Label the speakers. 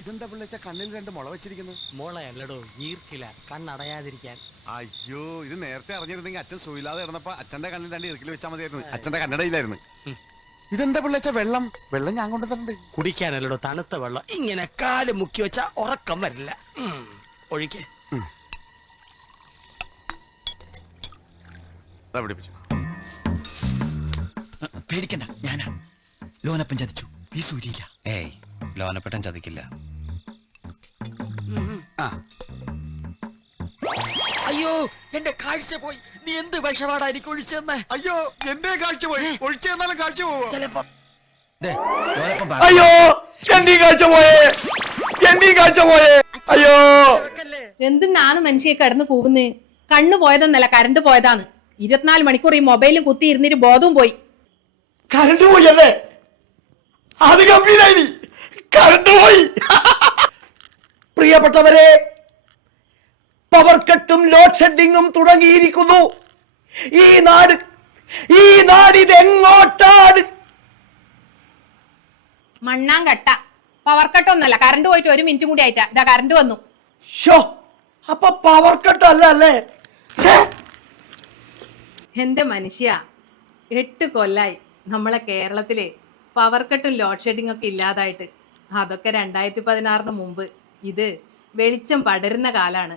Speaker 1: ഇതെന്താ പിള്ളച്ച കണ്ണിൽ രണ്ട് മുള വെച്ചിരിക്കുന്നത്
Speaker 2: മോളയല്ലടോ ഈർക്കില കണ്ണടയാതിരിക്കാൻ.
Speaker 1: അയ്യോ ഇത് നേരത്തെ അറിഞ്ഞിരുന്നെങ്കിൽ അച്ഛൻ സുയിലാതെ കിടന്നപ്പോ അച്ഛന്റെ കണ്ണിൽ രണ്ട് ഈർക്കിൽ വെച്ചാൽ മതിയായിരുന്നു. അച്ഛന്റെ കണ്ണടയിലായിരുന്നു. ഇതെന്താ പിള്ളച്ച വെള്ളം? വെള്ളം ഞാൻ കൊണ്ടുതരണ്ട്
Speaker 2: കുടിക്കാനല്ലടോ തണുത്ത വെള്ളം. ഇങ്ങനെ കാൽ മുക്കി വെച്ചാ ഉറക്കം വരില്ല. ഒഴിക്കേ.
Speaker 3: പേടിക്കണ്ട ഞാനാ. ലോനപ്പൻ ചതിച്ചു. ഈ സൂര്യയില്ല.
Speaker 4: ഏയ് ലോനപ്പെട്ടൻ ചതിക്കില്ല.
Speaker 2: അയ്യോ എന്റെ കാഴ്ച പോയി. നീ എന്ത് വിഷപാടാ എനിക്ക് ഒഴിച്ചെന്ന്
Speaker 1: അയ്യോ എന്റെ കാഴ്ച പോയി? ഒഴിച്ചെന്നാലും കാഴ്ച പോവോ
Speaker 2: ചിലപ്പോ.
Speaker 5: അയ്യോ എന്റെ കാഴ്ച പോയേ? എന്റെ കാഴ്ച പോയേ? അയ്യോ.
Speaker 6: എന്തിനാണ് മനുഷ്യ കടന്നു കൂവുന്നേ? കണ്ണു പോയതെന്നല്ല കരണ്ട് പോയതാണ്. ഇരുപത്തിനാല് മണിക്കൂർ ഈ മൊബൈലും കുത്തി ഇരുന്നിട്ട് ബോധവും പോയി.
Speaker 5: കരണ്ട് പോയി അല്ലേ? അത് ഗംഭീരായി. കരണ്ട് പോയി. പ്രിയപ്പെട്ടവരെ പവർ കട്ടും ലോഡ് ഷെഡിങ്ങും തുടങ്ങിയിരിക്കുന്നു. ഈ നാട് ഈ നാട് ഇതെങ്ങോട്ടാണ്?
Speaker 6: മണ്ണാങ്കട്ട. പവർ കട്ടൊന്നല്ല കറണ്ട് പോയിട്ട് ഒരു മിനിറ്റും കൂടി ആയിട്ടാ. ഇതാ കറണ്ട് വന്നു.
Speaker 5: ഷോ അപ്പൊ പവർ കട്ട് അല്ല അല്ലേ?
Speaker 6: എന്റെ മനുഷ്യ എട്ട് കൊല്ലായി നമ്മളെ കേരളത്തിലെ പവർ കട്ടും ലോഡ് ഷെഡിംഗ് ഒക്കെ ഇല്ലാതായിട്ട്. അതൊക്കെ രണ്ടായിരത്തി പതിനാറിന് മുമ്പ്. ഇത് വെളിച്ചം പടരുന്ന കാലാണ്.